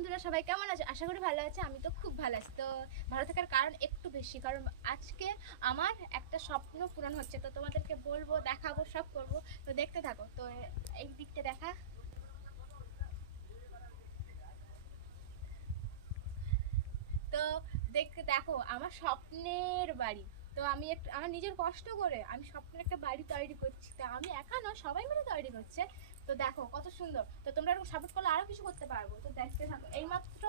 বন্ধুরা, সবাই কেমন আছে? আশা করি ভালো আছে। আমি তো খুব ভালো আছি। তো ভালো থাকার কারণ একটু বেশি, কারণ আজকে আমার একটা স্বপ্ন পূরণ হচ্ছে। তো তোমাদেরকে বলবো, দেখাবো, সব করব। তো দেখতে থাকো। তো এই দিকটা দেখা, তো দেখতে দেখো আমার স্বপ্নের বাড়ি। তো আমি একটু আমার নিজের কষ্ট করে আমি স্বপ্নের একটা বাড়ি তৈরি করছি। তো আমি একা নয়, সবাই মিলে তৈরি করছে। তো দেখো কত সুন্দর। তো তোমরা এরকম সাপোর্ট করলে আরো কিছু করতে পারবো। তো দেখতে থাকো। এইমাত্র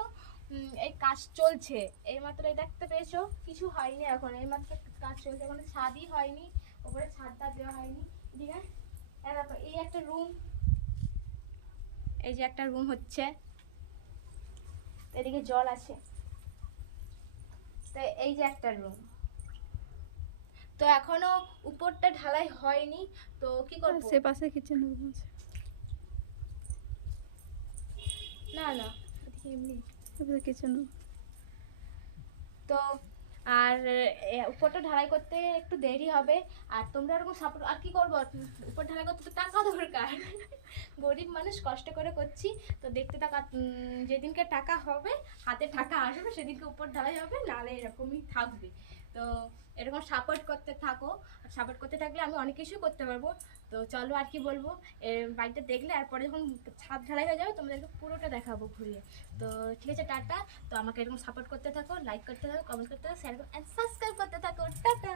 এই কাজ চলছে। এইমাত্র এই দেখতে পেয়েছো, কিছু হয়নি এখন। এইমাত্র কাজ চলছে, এখন ছাদই হয়নি, ওপরে ছাদটা দেওয়া হয়নি। ঠিক আছে, দেখো এই একটা রুম, এই যে একটা রুম হচ্ছে, এদিকে জল আছে। তো এই যে একটা রুম। তো এখনো উপরটা ঢালাই হয়নি। তো কি করব? সে পাশে কিচেন রুম আছে। না না, এদিকে এমনি। Kitchen room. তো আর উপরটা ঢালাই করতে একটু দেরি হবে। আর তোমরা এরকম সাপোর্ট, আর কি করবো, উপর ঢালাই করতে তো টাকা দরকার। গরিব মানুষ, কষ্ট করে করছি। তো দেখতে থাকা, যেদিনকে টাকা হবে, হাতে টাকা আসবে, সেদিনকে উপর ঢালাই হবে, নাহলে এরকমই থাকবে। তো এরকম সাপোর্ট করতে থাকো। সাপোর্ট করতে থাকলে আমি অনেক কিছুই করতে পারবো। তো চলো, আর কি বলবো, বাড়িটা দেখলে আর পরে যখন ছাদ ঢালাই হয়ে যাবে তোমাদেরকে পুরোটা দেখাবো ঘুরিয়ে। তো ঠিক আছে, টাটা। তো আমাকে এরকম সাপোর্ট করতে থাকো, লাইক করতে থাকো, কমেন্ট করতে থাকো, শেয়ার করো, অ্যান্ড সাবস্ক্রাইব করতে থাকো। টাটা।